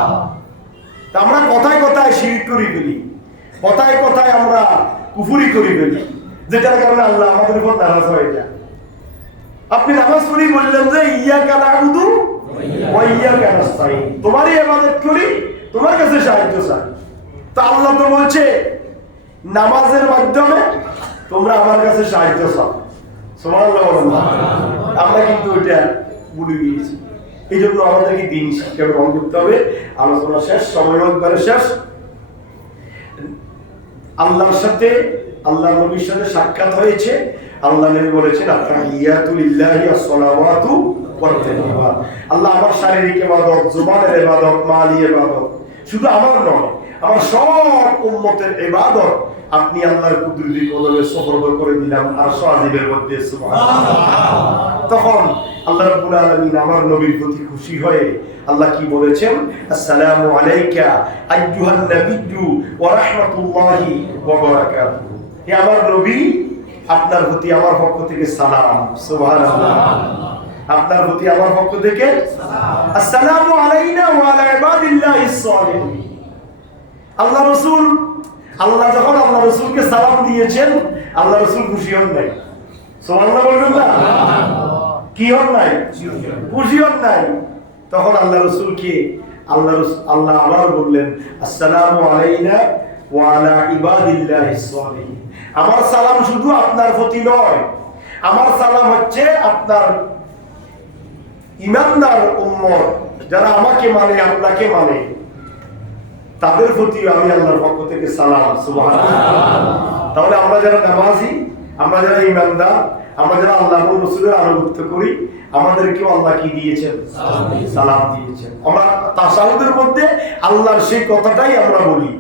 আমরা কথায় কথায় শিরক করি ফেলি, কথায় কথায় আমরা কুফরি করি ফেলি, যেটার কারণে আল্লাহ আমাদের উপর নারাজ হয়ে যায়। আপনি নামাজ পড়ি বললেন যে ইয়্যাকা না'বুদু ওয়া ইয়্যাকা নাস্তাঈন, তোমারই ইবাদত করি, তোমার কাছে সাহায্য চাই। তা আল্লাহ তো বলছে নামাজের মাধ্যমে তোমরা আমার কাছে সাহায্য চাও। সুবহানাল্লাহ বলেন না? আমরা কিন্তু এটা ভুলে গিয়েছি। এই জন্য আমাদেরকে দ্বীনি শিক্ষা গ্রহণ করতে হবে। আলোচনা শেষ, সময় একবারে শেষ। আল্লাহর সাথে, আল্লাহ নবীর সাথে সাক্ষাৎ হয়েছে। আল্লাহ নবী বলেছেন আত-তাহিয়াতু লিল্লাহি ওয়াস-সালাওয়াতু ওয়াত-তাইয়্যিবাত, আল্লাহ আমার শারীরিক ইবাদত, জবানের ইবাদত, মালি ইবাদত, শুধু আমার নয়, আমার সব উম্মতের ইবাদত আপনি আল্লাহর কুদরতি কদমে সুপর্দ করে দিলাম আরশ আজিমের মধ্যে। সুবহানাল্লাহ। তখন আল্লাহ রাব্বুল আলামিন আমার নবীর প্রতি খুশি হয়ে আল্লাহ কি বলেছেন? আসসালামু আলাইকা আইয়ুহান নাবিয়্যু ওয়া রাহমাতুল্লাহি ওয়া বারাকাতুহু, হে আমার নবী আপনার প্রতি আমার পক্ষ থেকে সালাম। সুবহানাল্লাহ। আপনার প্রতি আমার পক্ষ থেকে সালাম। আসসালামু আলাইনা ওয়া আলা ইবাদিল্লাহিস সালিহিন। আল্লাহ রাসূল, আল্লাহ যখন আল্লাহ রাসূলকে সালাম দিয়েছেন, আল্লাহ রাসূল খুশি হন নাই? সুবহানাল্লাহ বলবেন না? কি হন নাই? খুশি হন নাই? তখন আল্লাহ রাসূলকে আল্লাহ আবার বললেন আসসালামু আলাইনা ওয়া আলা ইবাদিল্লাহিস সালিহিন, আমার সালাম শুধু আপনার প্রতি নয়, আমার সালাম হচ্ছে আপনার ঈমানদার উম্মত যারা আমাকে মানে, আপনাকে মানে, তাদের প্রতি আমি আল্লাহর পক্ষ থেকে সালাম। সুবহানাল্লাহ। তাহলে আমরা যারা নামাজি, আমরা যারা ঈমানদার, আমরা যারা আল্লাহ এবং রাসূলের আনুগত্য করি, আমাদেরকেও আল্লাহ কি দিয়েছেন? সালাম দিয়েছেন। আমরা তাশাহুদের মধ্যে আল্লাহর সেই কথাটাই আমরা বলি,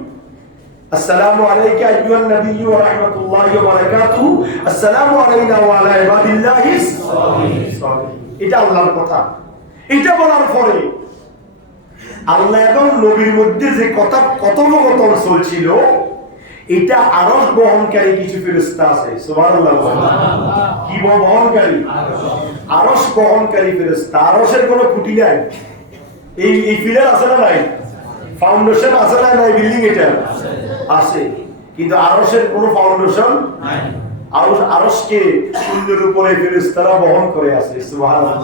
আসসালামু আলাইকা আইয়ুহান নাবিয়্যু ওয়া রাহমাতুল্লাহি ওয়া বারাকাতুহু, আসসালামু আলাইনা ওয়া আলা ইবাদিল্লাহিস সালিহিন। এটা আল্লাহর কথা। এটা বলার পরে আল্লাহ এবং নবীর মধ্যে যে কথোপকথন চলছিল, এটা আরশ বহনকারী কিছু ফেরেশতা আছে। সুবহানাল্লাহ। কি বহনকারী? আরশ বহনকারী ফেরেশতা। আরশের কোনো খুঁটি নাই। এই পিলার আছে না নাই? ফাউন্ডেশন আছে না নাই? বিল্ডিং এটা আছে, কিন্তু আরশের কোনো ফাউন্ডেশন নাই। আরশকে সূর্যের উপরে ফেরেশতারা বহন করে আছে। সুবহানাল্লাহ।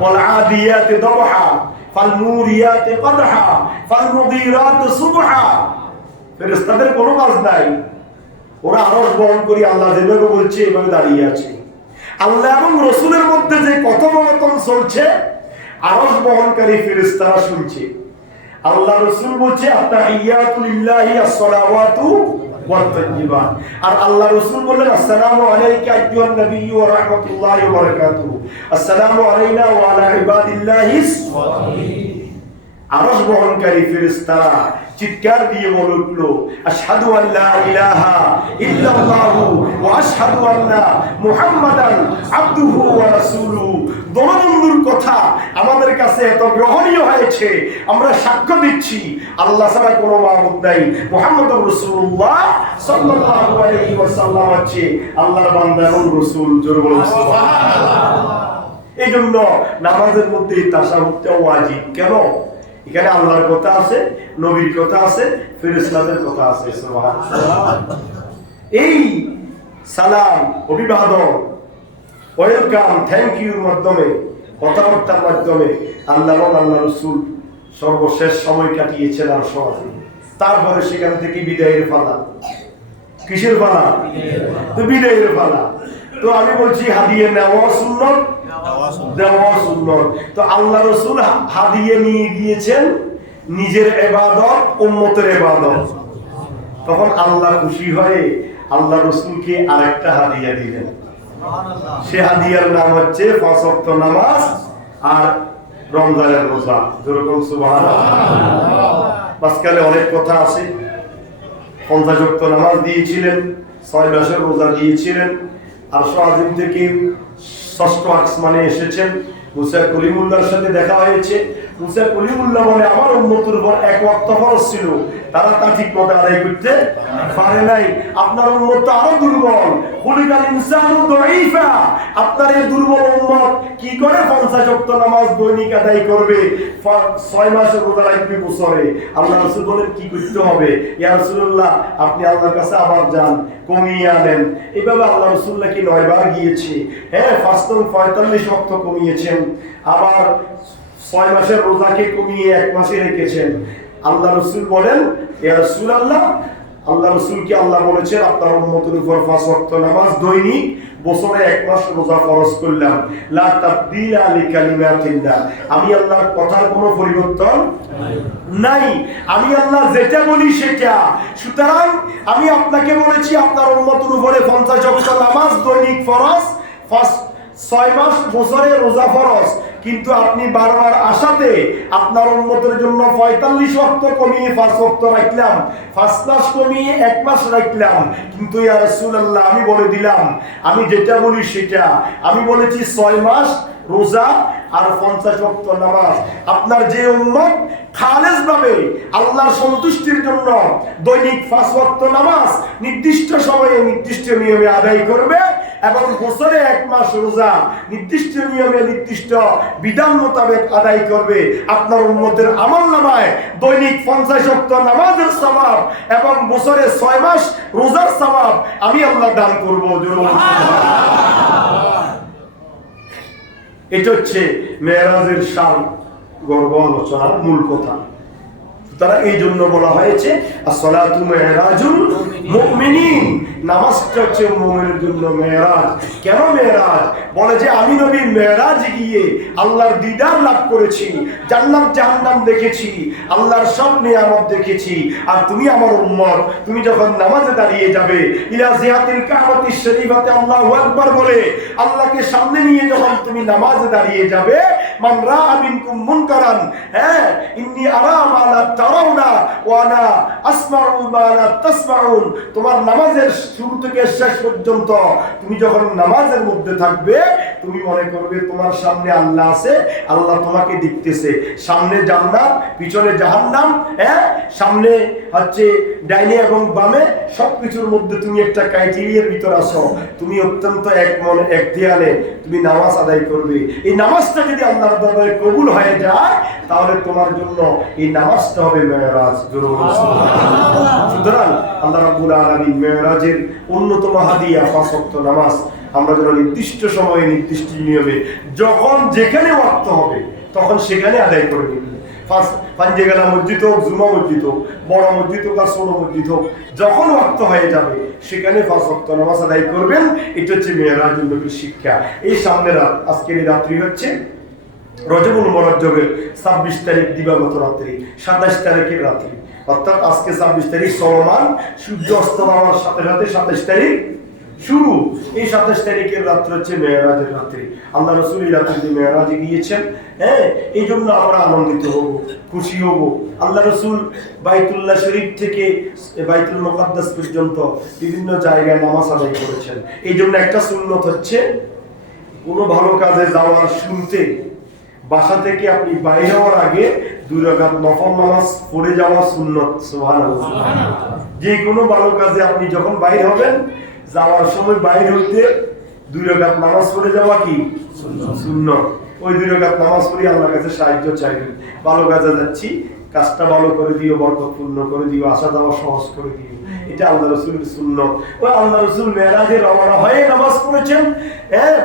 ওয়াল আদিয়াতি দবহা ফাল মুরিয়াতি কদহা ফাল মুগীরাতি সুবহা। ফেরেশতাদের কোনো কাজ নাই, ওরা আরশ বহন করে আল্লাহ যেভাবে বলছে এভাবে দাঁড়িয়ে আছে। আল্লাহ এবং রাসূলের মধ্যে যে কথোপকথন চলছে, আরশ বহনকারী ফেরেশতারা শুনছে। আল্লাহ রাসূল বলছে আত্তাহিয়াতু লিল্লাহি আসসালাওয়াতু ওয়াত তাইয়্যিবাত, আর আল্লাহ রাসূল বললেন আসসালামু আলাইকা আইয়ুহান নাবিয়্যু ওয়া রাহমাতুল্লাহি ওয়া বারাকাতুহু, আসসালামু আলাইনা ওয়া আলা ইবাদিল্লাহিস সালিহিন। আরশ বহনকারী ফেরেশতারা চিৎকার দিয়ে বলে উঠলো, আশহাদু আল্লা ইলাহা ইল্লাল্লাহু ওয়া আশহাদু আন্না মুহাম্মাদান আবদুহু ওয়া রাসূলুহু। দনবন্ধুর কথা আমাদের কাছে এত গ্রহণীয় হয়েছে, আমরা সাক্ষ্য দিচ্ছি আল্লাহ ছাড়া কোনো মাবুদ নাই, মুহাম্মদুর রাসূলুল্লাহ সাল্লাল্লাহু আলাইহি ওয়াসাল্লাম হচ্ছে আল্লাহর বান্দা এবং রাসূল। জোরে বলুন সুবহানাল্লাহ। এইজন্য নামাজের মধ্যে তাশাহুদটা ওয়াজিব। কেন? এখানে আল্লাহর কথা আছে, নবীর কথা আছে, ফেরেশতাদের কথা আছে। সুবহানাল্লাহ। এই সালাম, অভিবাদন, ওয়েলকাম, থ্যাংক ইউর মাধ্যমে, কথাবার্তার মাধ্যমে আল্লাহ এবং আল্লাহ রাসূল সর্বশেষ সময় কাটিয়েছেন আর সমাজে। তারপরে সেখান থেকে বিদায়ের পালা। কিসের পালা? তো বিদায়ের পালা। তো আমি বলছি হাদিয়া নেওয়া সুন্নাত, দেওয়া সুন্নাত। তো আল্লাহ রাসূল হাদিয়া নিয়ে গিয়েছেন নিজের ইবাদত, উম্মতের ইবাদত। তখন আল্লাহ খুশি হয়ে আল্লাহ রাসূলকে আরেকটা হাদিয়া দিলেন। সে হাদিয়ার নাম হচ্ছে 5 ওয়াক্ত নামাজ আর রমজানের রোজা। যেরকম সুবহানাল্লাহ। মাঝখানে অনেক কথা আছে। 50 ওয়াক্ত নামাজ দিয়েছিলেন, 6 মাসের রোজা দিয়েছিলেন, আর আজিম থেকে 6ষ্ঠ আসমানে এসেছেন। মুসা কলিমুল্লাহর সাথে দেখা হয়েছে। মুসা কলিমুল্লাহ বলে আমার উম্মতের উপর 1 ওয়াক্ত ফরজ ছিল, তারা তা ঠিক মতো আদায় করতে পারে নাই। আপনার উম্মত তো আরো দুর্বল, খুলিকাল ইনসানু দাঈফা। আপনার এই দুর্বল উম্মত কি করে 50 ওয়াক্ত নামাজ দৈনিক আদায় করবে, 6 মাস রোজা রাখবে বছরে? আল্লাহ রাসূল বলেন কি করতে হবে? ইয়া রাসূলুল্লাহ, আপনি আল্লাহর কাছে আবার যান, কমিয়ে আনেন। এইভাবে আল্লাহ রাসূলুল্লাহ কি 9 বার গিয়েছে। হ্যাঁ, 45 ওয়াক্ত কমিয়েছেন, আবার 6 মাসের রোজাকে কমিয়ে 1 মাসে রেখেছেন। আল্লাহ রাসূল বলেন, ইয়া রাসূলুল্লাহ, আল্লাহ রাসূলকে আল্লাহ বলেছেন আপনার উম্মতের উপর 5 ওয়াক্ত নামাজ দৈনিক, বছরে 1 মাস রোজা ফরজ করলাম। লা তাবদীলা লিকালিমাতিল্লাহ। আমি আল্লাহর কথার কোনো পরিবর্তন নাই, আমি আল্লাহ যেটা বলি সেটা। সুতরাং আমি আপনাকে বলেছি আপনার উম্মতের উপরে 50 ওয়াক্ত নামাজ দৈনিক ফরজ, 6 মাস বছরে রোজা ফরজ। কিন্তু আপনি বারবার আশাতে আপনার উম্মতের জন্য 45 ওয়াক্ত কমিয়ে 5 ওয়াক্ত রাখলাম, 5 মাস কমিয়ে 1 মাস রাখলাম। কিন্তু ইয়া রাসূলুল্লাহ, আমি বলে দিলাম আমি যেটা বলি সেটা। আমি বলেছি 6 মাস রোজা আর 50 ওয়াক্ত নামাজ। আপনার যে উম্মত খালেস ভাবে আল্লাহর সন্তুষ্টির জন্য দৈনিক 5 ওয়াক্ত নামাজ নির্দিষ্ট সময়ে নির্দিষ্ট নিয়মে আদায় করবে এবং বছরে 1 মাস রোজা নির্দিষ্ট নিয়মে নির্দিষ্ট বিধান মোতাবেক আদায় করবে, আপনার উম্মতের আমলনামায় দৈনিক 50 ওয়াক্ত নামাজের সওয়াব এবং বছরে 6 মাস রোজার সওয়াব আমি আল্লাহ দান করব। এটা হচ্ছে মেরাজের শান, গর্ব আলোচনার মূল কথা। তারা এই জন্য বলা হয়েছে আসসালাতু মেরাজুল মুমিনিন। নামাজটা হচ্ছে মুমিনের জন্য মেরাজ। কেন মেরাজ? বলে যে আমি নবী মেরাজ গিয়ে আল্লাহর দিদার লাভ করেছি, জান্নাত জাহান্নাম দেখেছি, আল্লাহর সব নিয়ামত দেখেছি। আর তুমি আমার উম্মত, তুমি যখন নামাজে দাঁড়িয়ে যাবে ইলা জিহাতিল কাবাতিশ শরীফাতে আল্লাহু আকবার বলে আল্লাহকে সামনে নিয়ে যখন তুমি নামাজে দাঁড়িয়ে যাবে, মান রাআ মিনকুম মুনকারান, হ্যাঁ, ইন্নী আরা মা লা তারাউনা, ওয়ানা আসমাউ মা লা তাসমাউন। তোমার নামাজের শুরু থেকে শেষ পর্যন্ত তুমি যখন নামাজের মধ্যে থাকবে তুমি মনে করবে তোমার সামনে আল্লাহ আছে, আল্লাহ তোমাকে দেখতেছে। সামনে জান্নাত, পিছনে জাহান্নাম, সামনে হচ্ছে ডাইনে এবং বামে, সবকিছুর মধ্যে তুমি একটা ক্রাইটেরিয়ার ভিতর আছো। তুমি অত্যন্ত এক মনে এক ধ্যানে তুমি নামাজ আদায় করবে। এই নামাজটা যদি আল্লাহর দরবারে কবুল হয়ে যায় তাহলে তোমার জন্য এই নামাজটা হবে মেরাজ। সুতরাং আল্লাহ রাব্বুল আলামিন মেরাজের অন্যতম হাদিয়া 5 ওয়াক্ত নামাজ আমরা যেন নির্দিষ্ট সময়ে নির্দিষ্ট নিয়মে যখন যেখানে ওয়াক্ত হবে তখন সেখানে আদায় করে নিব। পাঞ্জেগালা মসজিদ হোক, জুমা মসজিদ হোক, বড় মসজিদ হোক আর ছোট মসজিদ হোক, যখন ওয়াক্ত হয়ে যাবে সেখানে 5 ওয়াক্ত নামাজ আদায় করবেন। এটা হচ্ছে মেরাজুন নবীর শিক্ষা। এই সামনের রাত, আজকের এই রাত্রি হচ্ছে রজবুল মুরাজ্জবের 26 তারিখ দিবাগত রাত্রি, 27 তারিখের রাত্রি, অর্থাৎ আজকে 26 তারিখ চলমান, সূর্য অস্ত হওয়ার সাথে সাথে 27 তারিখ শুরু। এই 27 তারিখের রাত্রি হচ্ছে মেরাজের রাত্রি। আল্লাহ রাসূল এই রাত্রিতে মেরাজে গিয়েছেন। এই জন্য আমরা আনন্দিত হব, খুশি হব। আল্লাহ রাসূল বাইতুল্লাহ শরীফ থেকে বাইতুল মুকাদ্দাস পর্যন্ত বিভিন্ন জায়গায় নামাজ আদায় করেছেন। এই জন্য একটা সুন্নত হচ্ছে কোনো ভালো কাজে যাওয়ার শুনতে বাসা থেকে আপনি বাইরে হওয়ার আগে 2 রাকাত নফল নামাজ পড়ে যাওয়া সুন্নত। সুবহানাল্লাহ। যে কোনো ভালো কাজে আপনি যখন বাইরে হবেন, যাওয়ার সময় বাইরে হইতে 2 রাকাত নামাজ পড়ে যাওয়া কি সুন্নত। ওই 2 রাকাত নামাজ পড়ে আল্লাহর কাছে সাহায্য চাইবেন। ভালো কাজে যাচ্ছি, কাজটা ভালো করে দিও, বরকতপূর্ণ করে দিও, আসা যাওয়া সহজ করে দিও। এটা আল্লাহ রাসূলের সুন্নাত। ওই আল্লাহ রাসূল মেরাজে রওনা হয়ে নামাজ পড়েছেন,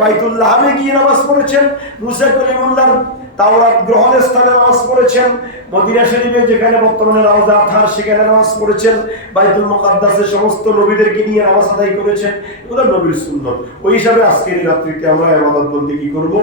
বাইতুল্লাহে গিয়ে নামাজ পড়েছেন, মুসা কলিমুল্লাহর তাওরাত গ্রহণের স্থানে নামাজ পড়েছেন, মদিনা শরীফে যেখানে বর্তমানে রওজা আতহার সেখানে নামাজ পড়েছেন, বাইতুল মুকাদ্দাসে সমস্ত নবীদেরকে নিয়ে নামাজ আদায় করেছেন। এগুলো নবীর সুন্নাত। ওই হিসাবে আজকের এই রাত্রিতে আমরা ইবাদত বন্দেগী করব,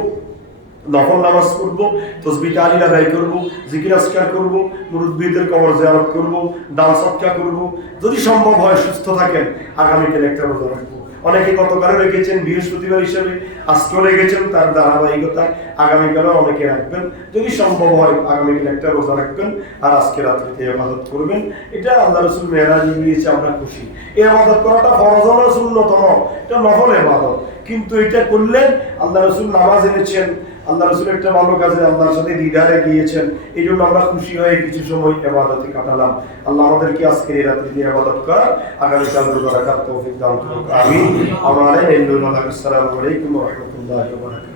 নফল নামাজ পড়ব, তাসবিহ তাহলিল আদায় করব, জিকির আজকার করব, মুরব্বিদের কবর জিয়ারত করব, দান সদকা করব। যদি সম্ভব হয় সুস্থ থাকেন আগামীকাল একটা রোজা রাখবো। অনেকে গতকালও রেখেছেন বৃহস্পতিবার হিসেবে, আজকেও রেখেছেন, তার ধারাবাহিকতায় আগামীকালও অনেকে রাখবেন। যদি সম্ভব হয় আগামীকাল একটা রোজা রাখবেন আর আজকে রাত্রিতে ইবাদত করবেন। এটা আল্লাহ রাসূল মেরাজে গিয়েছে, আমরা খুশি। এই ইবাদত করাটা ফরজ না সুন্নত নয়, এটা নফল ইবাদত। কিন্তু এটা করলে আল্লাহ রাসূল নামাজ এনেছেন, আল্লাহ রাসূল একটা ভালো কাজে আল্লাহর সাথে দিদারে গিয়েছেন। এই জন্য আমরা খুশি হয়ে কিছু সময় ইবাদতে কাটালাম। আল্লাহ আমাদেরকে আজকের এই রাত্রিতে ইবাদত করার, আগামীকাল রোজা রাখার তৌফিক দান করুন। আমিন। আসসালামু আলাইকুম ওয়া রাহমাতুল্লাহি ওয়া বারাকাতুহু।